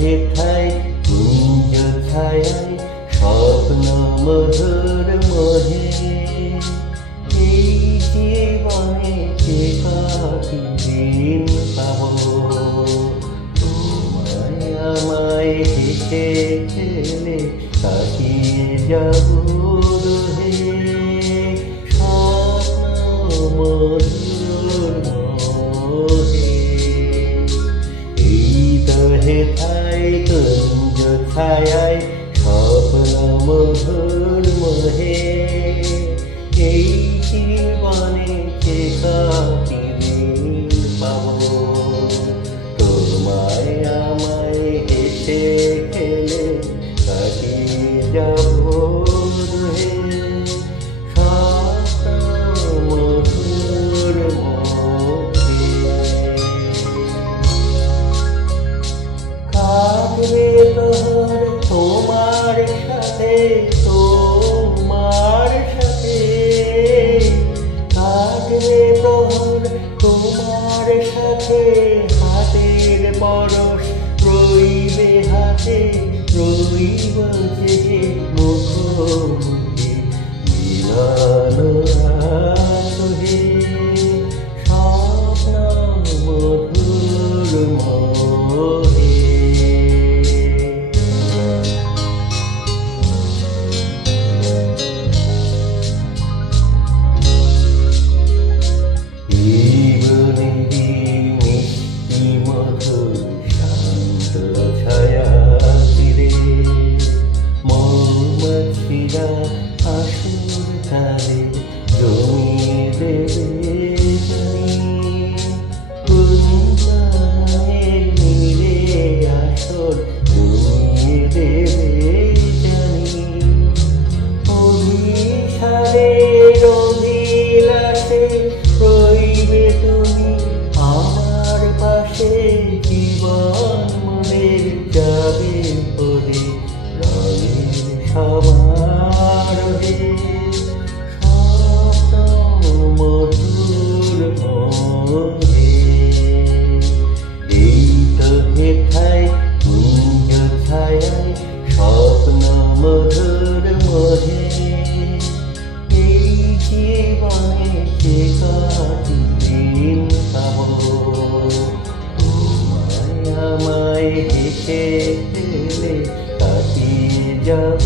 হেথায় কুঞ্জ ছায়ায় স্বপ্ন মধুর মহে এই জীবনে যে কটি দিন পাব তোমায় আমায় হেসে খেলে কাটিয়ে যাব হে স্বপ্ন মধুর মহে এই তো হেথায় কুঞ্জ ছায়ায় স্বপ্ন মধুর মহে এই জীবনে যে কটি দিন পাব তোমায় আমায় হেসে খেলে কাটিয়ে যাব হে স্বপ্ন মধুর মহে কাটবে তোর তোমার সাথে তোমার সাথে কাটবে তোর তোমার সাথে হাতের পরশ রইবে হাতে রইব যে মুখোমুখি মিলন হে স্বপ্ন মধুর মহে মৌমাছিরা আসুর তারে জমিয়ে দেবে কুঞ্জনের নীরে আসর জমিয়ে দেবে জানি অভিসারে অভিলাষে রইবে তুমি আমার পাশে জীবন মনের যাবে পরে রঙের সমারোহে স্বপ্ন মধুর মহে এই তো হেথায় কুঞ্জ ছায়ায় স্বপ্ন মধুর মহে এই জীবনে যে কটি দিন পাব তোমায় আমায় হেসে খেলে কাটিয়ে যাব।